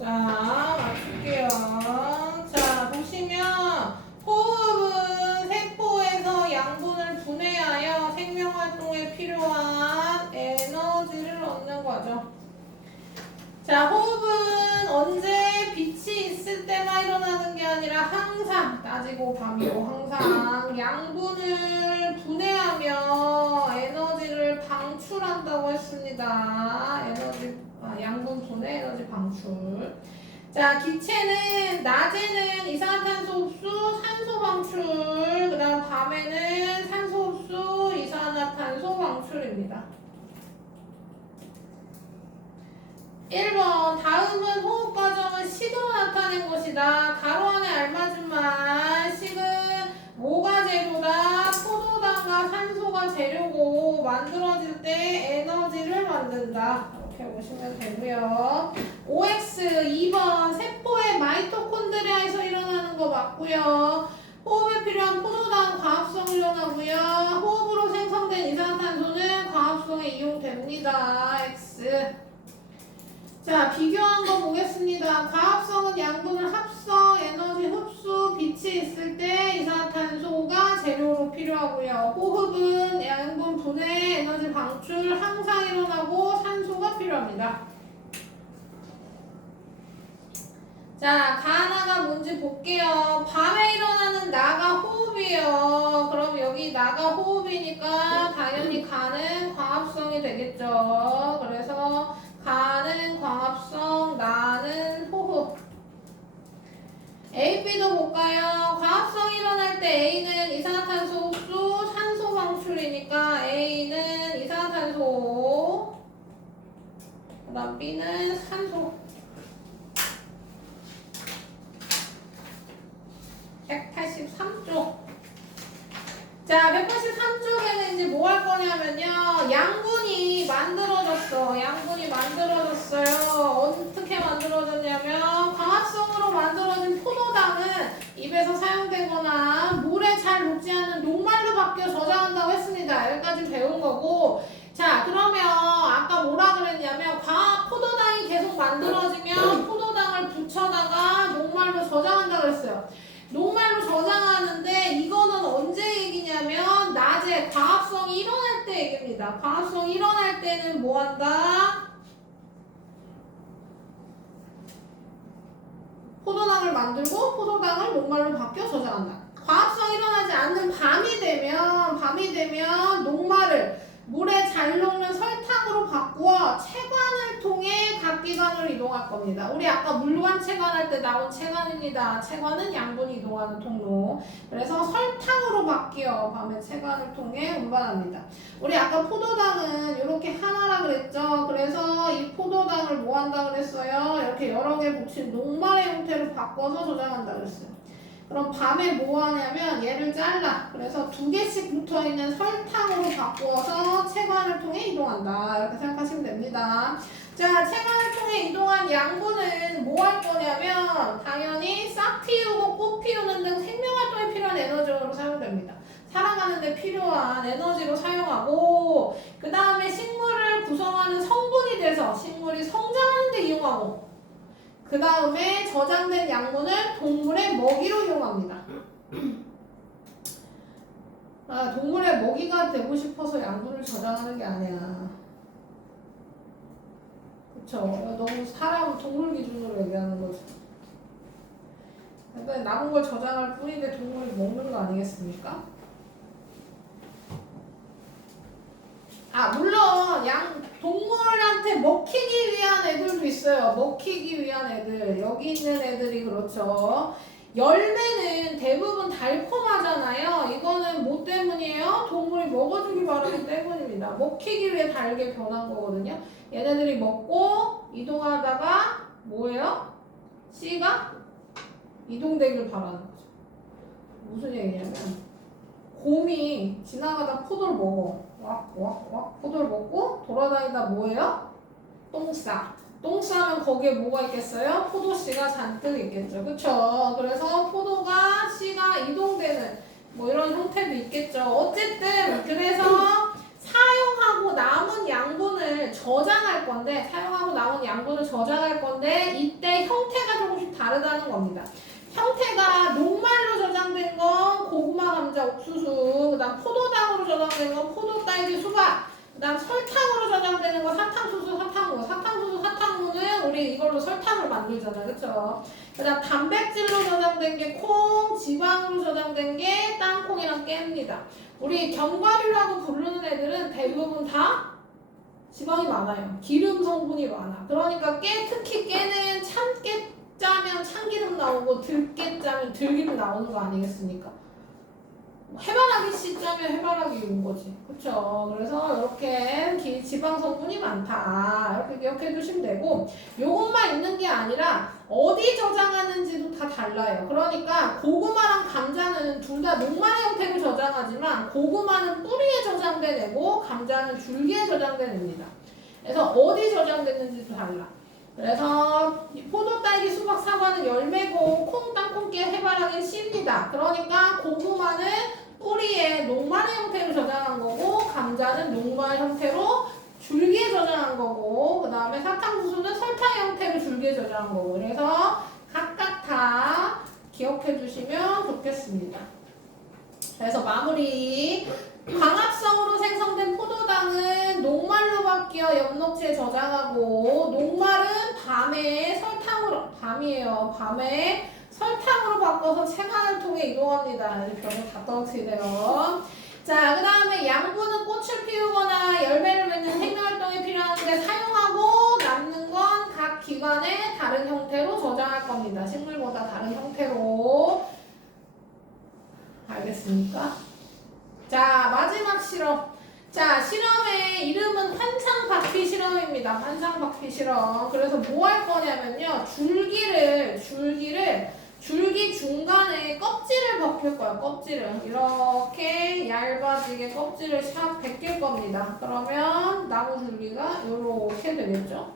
자, 맞출게요. 자, 보시면 호흡은 세포에서 양분을 분해하여 생명활동에 필요한 에너지를 얻는 거죠. 자, 호흡은 언제 빛이 있을 때만 일어나는 게 아니라 항상, 낮이고 밤이고 항상 양분을 분해하며 에너지를 방출한다고 했습니다. 양분 분해, 에너지 방출. 자, 기체는 낮에는 이산화탄소 흡수, 산소 방출, 그 다음 밤에는 산소 흡수, 이산화탄소 방출입니다. 1번 다음은 호흡 과정은 식으로 나타낸 것이다. 가로 안에 알맞은 말. 식은 뭐가 재료다? 포도당과 산소가 재료고 만들어질 때 에너지를 만든다. 이렇게 보시면 되고요. OX 2번 세포의 마이토콘드리아에서 일어나는 거 맞고요. 호흡에 필요한 포도당 과합성 일어나고요. 호흡으로 생성된 이산화탄소는 과합성에 이용됩니다. X. 자, 비교한 거 보겠습니다. 과합성은 양분을 합성, 에너지 흡수, 빛이 있을 때 이산화탄소가 재료로 필요하고요. 호흡은 양분 분해, 에너지 방출 항상 일어나고 산소가 필요합니다. 자, 가나가 뭔지 볼게요. 밤에 일어나는 나가 호흡이에요. 그럼 여기 나가 호흡이니까 당연히 가는 과합성이 되겠죠. 그래서 가는 과합성, 나는 호흡. A, B도 볼까요? 과합성이 일어날 때 A는 이산화탄소 흡수, 산소 방출이니까 A는 이산화탄소, 그 다음 B는 산소. 183쪽. 자, 183쪽에는 이제 뭐 할 거냐면요. 양분이 만들어졌어. 양분이 만들어졌어요. 어떻게 만들어졌냐면, 광합성으로 만들어진 포도당은 입에서 사용되거나 물에 잘 녹지 않는 녹말로 바뀌어 저장한다고 했습니다. 여기까지 배운 거고. 자, 그러면 아까 뭐라 그랬냐면, 포도당이 계속 만들어지면 포도당을 붙여다가 녹말로 저장한다고 그랬어요. 녹말로 저장하는데 이거는 언제 얘기냐면 낮에 과합성이 일어날 때 얘기입니다. 과합성이 일어날 때는 뭐 한다? 포도당을 만들고 포도당을 녹말로 바뀌어 저장한다. 과합성이 일어나지 않는 밤이 되면 녹말을 물에 잘 녹는 설탕으로 바꾸어 체관을 통해 각 기관으로 이동할 겁니다. 우리 아까 물관 체관할 때 나온 체관입니다. 체관은 양분이 이동하는 통로. 그래서 설탕으로 바뀌어 밤에 체관을 통해 운반합니다. 우리 아까 포도당은 이렇게 하나라 그랬죠. 그래서 이 포도당을 뭐 한다 그랬어요? 이렇게 여러 개 붙인 녹말의 형태로 바꿔서 저장한다 그랬어요. 그럼 밤에 뭐 하냐면 얘를 잘라. 그래서 2개씩 붙어있는 설탕으로 바꾸어서 체관을 통해 이동한다. 이렇게 생각하시면 됩니다. 자, 체관을 통해 이동한 양분은 뭐 할 거냐면 당연히 싹 틔우고 꽃 피우는 등 생명활동에 필요한 에너지원으로 사용됩니다. 살아가는 데 필요한 에너지로 사용하고, 그 다음에 식물을 구성하는 성분이 돼서 식물이 성장하는 데 이용하고, 그 다음에 저장된 양분을 동물의 먹이로 이용합니다. 아, 동물의 먹이가 되고 싶어서 양분을 저장하는 게 아니야. 그쵸? 너무 사람, 동물 기준으로 얘기하는 거죠. 그러니까 남은 걸 저장할 뿐인데 동물이 먹는 거 아니겠습니까? 아, 물론 동물한테 먹히기 위한 애들도 있어요. 먹히기 위한 애들. 여기 있는 애들이 그렇죠. 열매는 대부분 달콤하잖아요. 이거는 뭐 때문이에요? 동물이 먹어주기 바라기 때문입니다. 먹히기 위해 달게 변한 거거든요. 얘네들이 먹고 이동하다가 뭐예요? 씨가 이동되길 바라는 거죠. 무슨 얘기냐면 곰이 지나가다 포도를 먹어. 왁 포도를 먹고 돌아다니다 뭐예요? 똥 싸. 똥 싸면 거기에 뭐가 있겠어요? 포도씨가 잔뜩 있겠죠. 그쵸? 그래서 포도가 씨가 이동되는 뭐 이런 형태도 있겠죠. 어쨌든 그래서 사용하고 사용하고 남은 양분을 저장할 건데 이때 형태가 조금씩 다르다는 겁니다. 형태가 녹말로 저장된 건 고구마, 감자, 옥수수, 그 다음 포도당으로 저장된 건 포도, 딸기, 수박, 그 다음 설탕으로 저장되는 건 사탕수수, 사탕무는 우리 이걸로 설탕을 만들잖아요. 그쵸? 그 다음 단백질로 저장된 게 콩, 지방으로 저장된 게 땅콩이랑 깨입니다. 우리 견과류라고 부르는 애들은 대부분 다 지방이 많아요. 기름 성분이 많아. 그러니까 특히 깨는 참깨 짜면 참기름 나오고 들깨 짜면 들기름 나오는 거 아니겠습니까? 해바라기 씨 짜면 해바라기 온 거지. 그쵸? 그래서 이렇게 지방 성분이 많다. 이렇게 기억해 두시면 되고, 요것만 있는 게 아니라 어디 저장하는지도 다 달라요. 그러니까 고구마랑 감자는 둘 다 녹말의 형태로 저장하지만 고구마는 뿌리에 저장된 애고 감자는 줄기에 저장된 애입니다. 그래서 어디 저장됐는지도 달라. 그래서 포도, 딸기, 수박, 사과는 열매고 콩, 땅콩, 깨, 해바라기는 씨입니다. 그러니까 고구마는 뿌리에 녹말의 형태로 저장한 거고 감자는 녹말 형태로 줄기에 저장한 거고 그 다음에 사탕수수는 설탕 형태로 줄기에 저장한 거고 그래서 각각 다 기억해 주시면 좋겠습니다. 그래서 마무리. 광합성으로 생성된 포도당은 녹말로 바뀌어 엽록지에 저장하고 녹말은 밤에 설탕으로 바꿔서 체관을 통해 이동합니다. 별거 다 떨어뜨리네요. 자, 그 다음에 양분은 꽃을 피우거나 열매를 맺는 생명활동에 필요한데 사용하고 남는 건 각 기관에 다른 형태로 저장할 겁니다. 식물보다 다른 형태로. 알겠습니까? 자, 마지막 실험. 자, 실험의 이름은 환상바퀴 실험입니다. 환상바퀴 실험. 그래서 뭐 할 거냐면요. 줄기 중간에 껍질을 벗길 거예요. 껍질을. 이렇게 얇아지게 껍질을 싹 벗길 겁니다. 그러면 나무 줄기가 이렇게 되겠죠?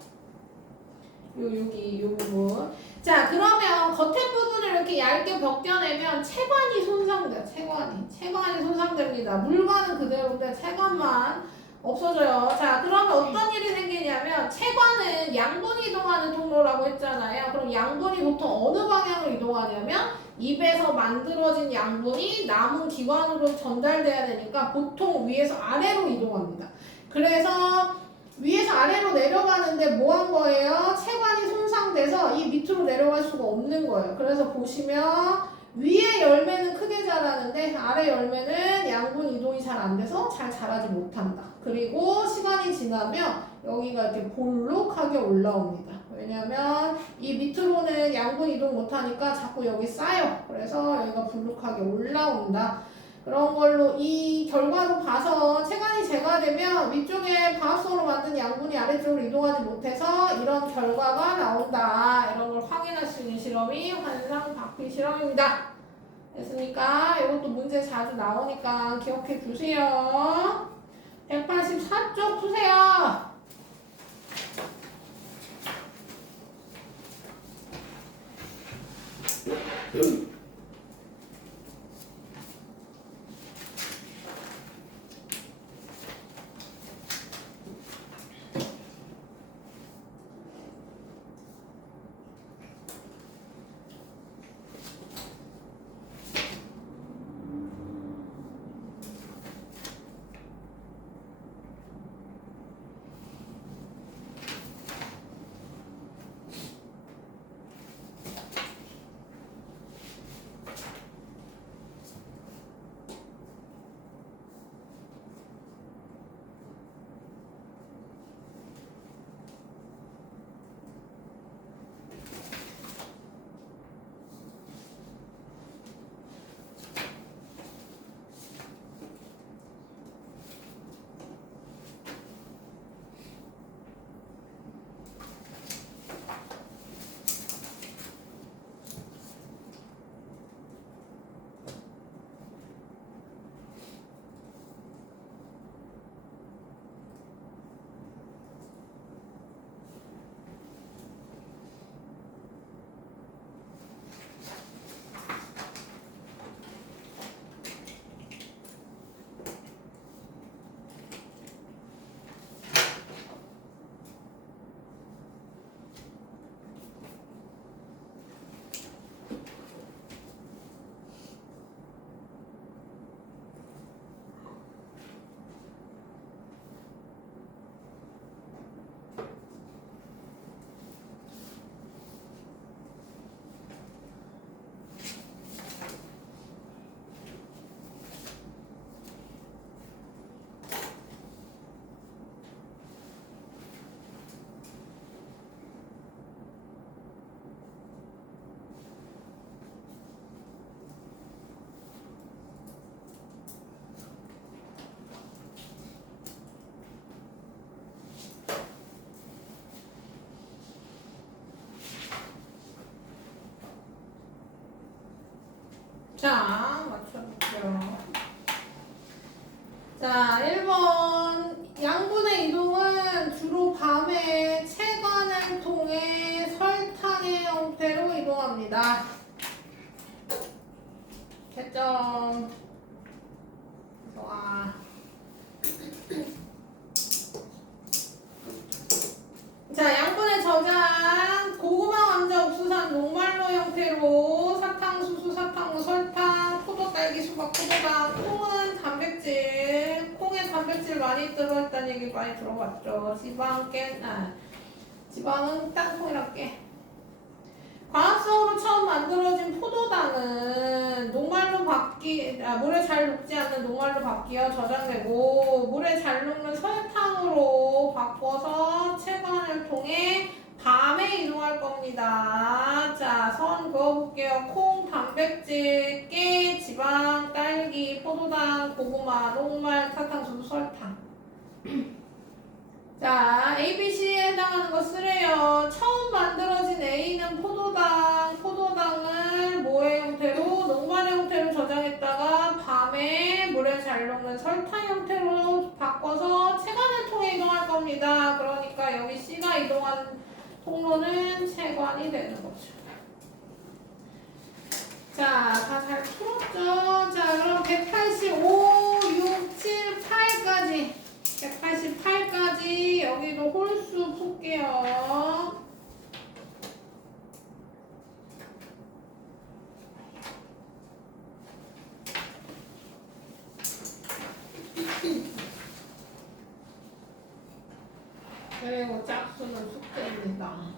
요 부분. 자, 그러면 겉에 부분을 이렇게 얇게 벗겨내면 체관이 손상돼요. 체관이 손상됩니다. 물과는 그대로인데 체관만 없어져요. 자, 그러면 어떤 일이 생기냐면 체관은 양분이 이동하는 통로라고 했잖아요. 그럼 양분이 보통 어느 방향으로 이동하냐면 입에서 만들어진 양분이 남은 기관으로 전달돼야 되니까 보통 위에서 아래로 이동합니다. 그래서 위에서 아래로 내려가는데 뭐 한 거예요? 체관이 손상돼서 이 밑으로 내려갈 수가 없는 거예요. 그래서 보시면 위에 열매는 크게 자라는데 아래 열매는 양분 이동이 잘 안 돼서 잘 자라지 못한다. 그리고 시간이 지나면 여기가 이렇게 볼록하게 올라옵니다. 왜냐면 이 밑으로는 양분 이동 못하니까 자꾸 여기 쌓여. 그래서 여기가 볼록하게 올라온다. 그런 걸로 이 결과로 봐서 체관이 제거되면 위쪽에 방합성으로 만든 양분이 아래쪽으로 이동하지 못해서 이런 결과가 나온다. 이런 걸 확인할 수 있는 실험이 환상바퀴 실험입니다. 됐습니까? 이것도 문제 자주 나오니까 기억해 주세요. 184쪽 푸세요. 자, 맞춰볼게요. 자, 1번. 양분의 이동은 주로 밤에 체관을 통해 설탕의 형태로 이동합니다. 됐죠? 좋아. 자, 양분의 저장. 고구마, 감자, 옥수수는 녹말로 형태로 사탕수수, 사탕무, 설탕, 포도, 딸기, 수박, 포도당. 콩은 단백질. 콩에 단백질 많이 들어있다는 얘기 많이 들어봤죠. 지방은 땅콩이랑 깨. 과학적으로 처음 만들어진 포도당은 물에 잘 녹지 않는 녹말로 바뀌어 저장되고 물에 잘 녹는 설탕으로 바꿔서 체관을 통해 밤에 이동할 겁니다. 자, 선 그어볼게요. 콩, 단백질, 깨, 지방, 딸기, 포도당, 고구마, 녹말, 사탕수수, 설탕. 자, ABC에 해당하는 거 쓰래요. 처음 만들어진 A는 포도당을 뭐의 형태로? 녹말의 형태로 저장했다가 밤에 물에 잘 녹는 설탕 형태로 바꿔서 체관을 통해 이동할 겁니다. 그러니까 여기 C가 이동한 통로는 체관이 되는 거죠. 자, 다 잘 풀었죠? 자, 그럼 185, 6, 7, 8까지. 188까지 여기도 홀수 풀게요. 그리고 짝수는 숙제입니다.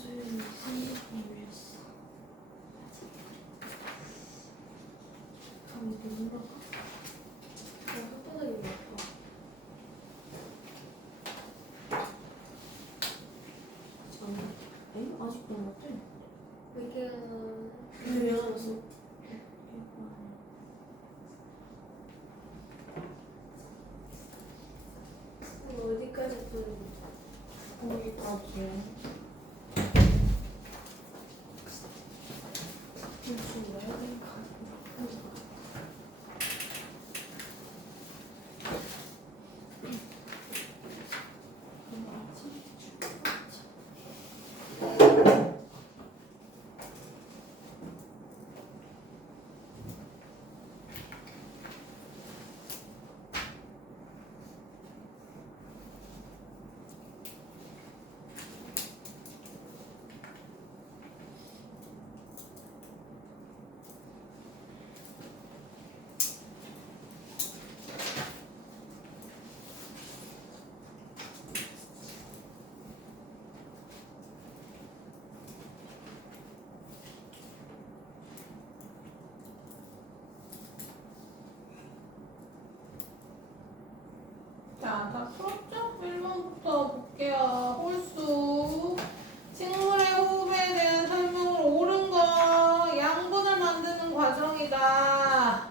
선생님 선생님이었어. 감이 눈물어. 손바닥이 아파. 아직 그런 것 같아. 이게 왜 알았어? 이거 어디까지 뿌리는 거기까지. 무슨 말이야? 자, 다 풀었죠? 1번부터 볼게요. 홀수. 식물의 호흡에 대한 설명을 옳은 거. 양분을 만드는 과정이다.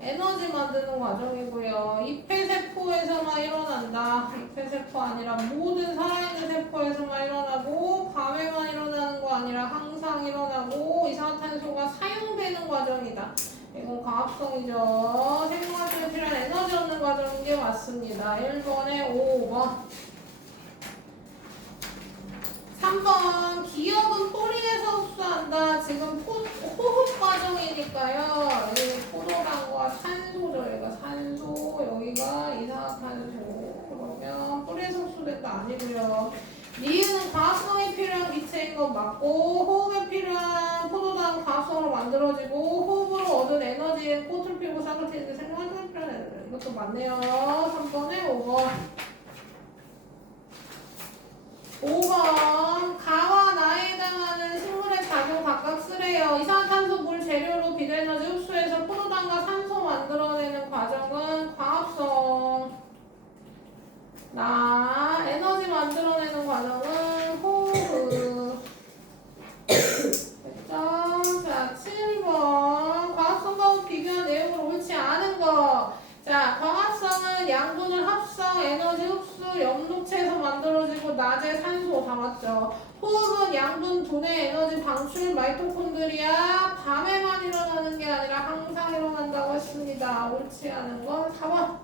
에너지 만드는 과정이고요. 잎회세포에서만 일어난다. 잎회세포 아니라 모든 살아있는 세포에서만 일어나고 밤에만 일어나는 거 아니라 항상 일어나고 이산화탄소가 사용되는 과정이다. 이건 과합성이죠. 생명활동에 필요한 에너지 얻는 과정인 게 맞습니다. 1번에 5번. 3번. 기억은 뿌리에서 흡수한다. 지금 호흡 과정이니까요. 여기 포도당과 산소죠. 여기가 산소, 여기가 이산화탄소. 그러면 뿌리에서 흡수된다 아니고요. 니은은 과합성이 필요한 기체인 건 맞고 호흡에 필요한 포도당 과합성으로 만들어지고 호흡으로 얻은 에너지에 꽃을 피우고 싹을 트는데 생명활동에 필요한 에너지. 이것도 맞네요. 3번에 5번. 5번. 가와 나에 해당하는 식물의 작용 각각 쓰래요. 이산화탄소 물 재료로 비료에너지 흡수해서 포도당과 산소 만들어내는 과정은 과합성. 나 에너지 만들어내는 과정은 호흡. 됐죠? 자, 7번. 과합성과 호흡 비교한 내용을 옳지 않은 거. 자, 광합성은 양분을 합성, 에너지 흡수, 엽록체에서 만들어지고 낮에 산소 다 맞죠. 호흡은 양분 분해, 에너지 방출, 마이토콘드리아 밤에만 일어나는 게 아니라 항상 일어난다고 했습니다. 옳지 않은 건 4번.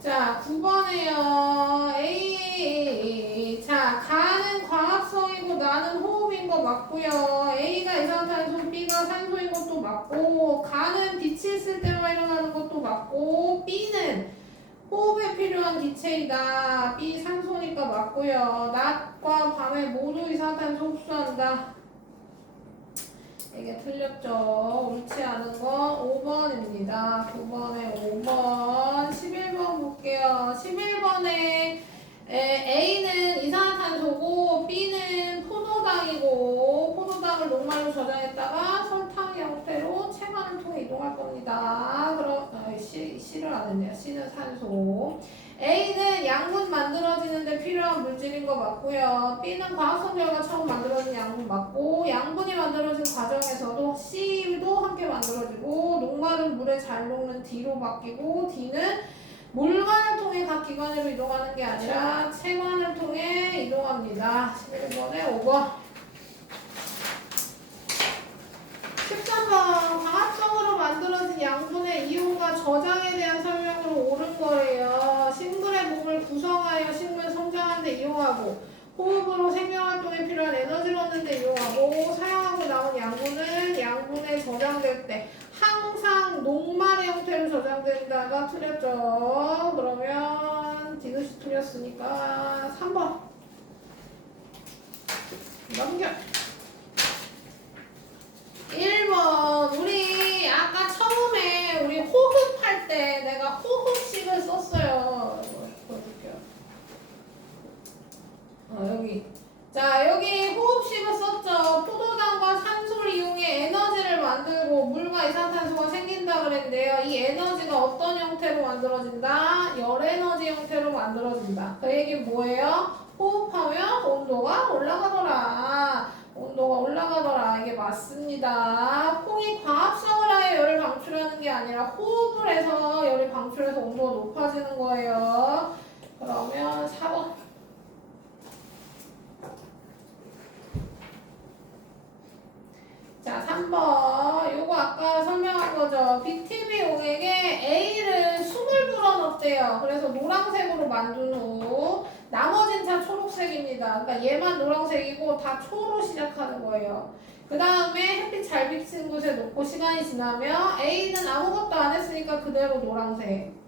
자, 9번에요. A. 자, 가는 과합성이고 나는 호흡인 거 맞고요. A가 이산화탄소, B가 산소인 것도 맞고, 가는 빛이 있을 때만 일어나는 것도 맞고, B는 호흡에 필요한 기체이다. B 산소니까 맞고요. 낮과 밤에 모두 이산화탄소 흡수한다. 이게 틀렸죠. 옳지 않은 건 5번입니다. 9번에 5번. 11번 볼게요. 11번에 A는 이산화탄소고 B는 포도당이고 포도당을 녹말로 저장했다가 설탕 형태로 체관을 통해 이동할 겁니다. 그럼 C를 안 했네요. C는 산소. A는 양분 만들어지는데 필요한 물질인 거 맞고요. B는 과합성 결과 처음 만들어진 양분 맞고 양분이 만들어진 과정에서도 C도 함께 만들어지고 녹말은 물에 잘 녹는 D로 바뀌고 D는 물관을 통해 각 기관으로 이동하는 게 아니라 체관을 통해 이동합니다. 11번에 5번. 13번. 광합성으로 만들어진 양분의 이용과 저장에 대한 설명으로 옳은 거예요. 식물의 몸을 구성하여 식물 성장하는 데 이용하고 호흡으로 생명활동에 필요한 에너지를 얻는 데 이용하고 사용하고 남은 양분은 양분에 저장될 때 항상 녹말의 형태로 저장된다가 틀렸죠. 그러면 디귿이 틀렸으니까 3번 넘겨. 1번. 우리 아까 처음에 우리 호흡할 때 내가 호흡식을 썼어요. 보여줄게요. 여기. 자, 여기 호흡식을 썼죠. 포도당과 산소를 이용해 에너지를 만들고 물과 이산탄소가 생긴다 그랬는데요. 이 에너지가 어떤 형태로 만들어진다? 열에너지 형태로 만들어진다. 그 얘기는 뭐예요? 호흡하면 온도가 올라가더라. 온도가 올라가더라. 이게 맞습니다. 콩이 과합성을 하여 열을 방출하는 게 아니라 호흡을 해서 열이 방출해서 온도가 높아지는 거예요. 그러면 4번. 자, 3번. 요거 아까 설명한 거죠. BTB 용액에 A를 20 불어넣었대요. 그래서 노란색으로 만든 후 나머진 다 초록색입니다. 그러니까 얘만 노란색이고 다 초로 시작하는 거예요. 그 다음에 햇빛 잘 비친 곳에 놓고 시간이 지나면 A는 아무것도 안 했으니까 그대로 노란색.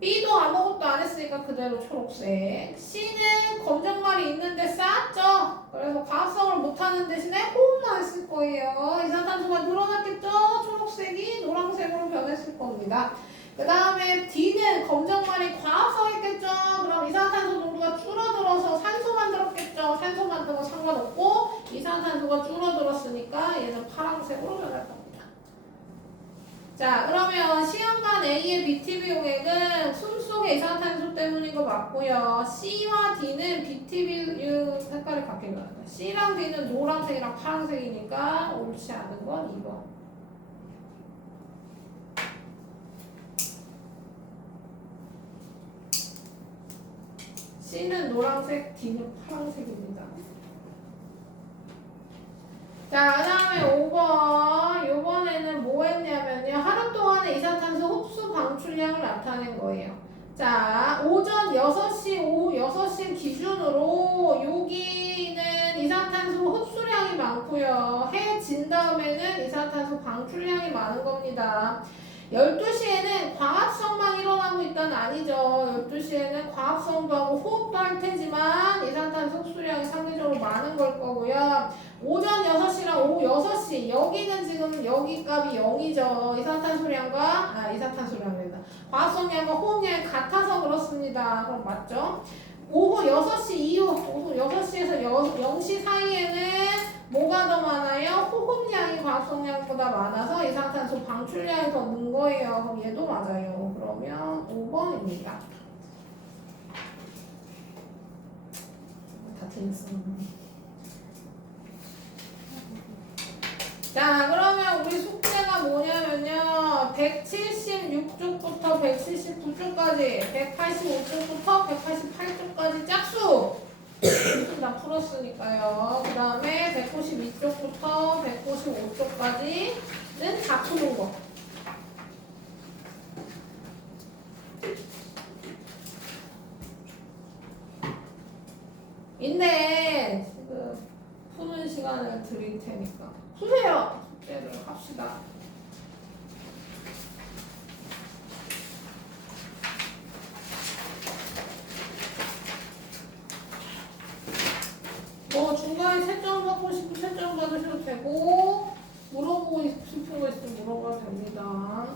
B도 아무것도 안 했으니까 그대로 초록색. C는 검정말이 있는데 쌓았죠? 그래서 과합성을 못하는 대신에 호흡만 했을 거예요. 이산탄소가 늘어났겠죠? 초록색이 노란색으로 변했을 겁니다. 그 다음에 D는 검정말이 과합성했겠죠? 그럼 이산탄소 농도가 줄어들어서 산소 만들었겠죠? 산소 만든 거 상관없고 이산탄소가 줄어들었으니까 얘는 파란색으로 변할 겁니다. 자, 그러면 시험관 A의 BTB 용액은 숨속의 이산탄소 때문인 거 맞고요. C와 D는 BTB 색깔이 바뀌는 거예요. C랑 D는 노란색이랑 파란색이니까 옳지 않은 건 2번. C는 노란색, D는 파란색입니다. 자, 그 다음에 5번. 요번에는 뭐 했냐면요. 하루 동안의 이산탄소 흡수 방출량을 나타낸 거예요. 자, 오전 6시, 오후 6시 기준으로 여기는 이산탄소 흡수량이 많고요. 해 진 다음에는 이산탄소 방출량이 많은 겁니다. 12시에는 광합성만 일어나고 있다는 아니죠. 12시에는 광합성도 하고 호흡도 할 테지만 이산탄소 흡수량이 상대적으로 많은 걸 거고요. 오전 6시랑 오후 6시 여기는 지금 여기 값이 0이죠. 이산탄소량입니다. 과합성량과 호흡량이 같아서 그렇습니다. 그럼 맞죠? 오후 6시 이후 오후 6시에서 0시 사이에는 뭐가 더 많아요? 호흡량이 과합성량보다 많아서 이산탄소 방출량이 더 는 거예요. 그럼 얘도 맞아요. 그러면 5번입니다. 다 틀렸어. 자, 그러면 우리 숙제가 뭐냐면요. 176쪽부터 179쪽까지, 185쪽부터 188쪽까지 짝수! 다 풀었으니까요. 그 다음에 192쪽부터 195쪽까지는 다 푸는 거. 인데 지금 푸는 시간을 드릴 테니까 푸세요. 숙제를 합시다. 뭐 중간에 채점 받고 싶으면 채점 받으셔도 되고 물어보고 싶은 거 있으면 물어봐도 됩니다.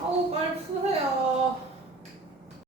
아우 빨리 푸세요.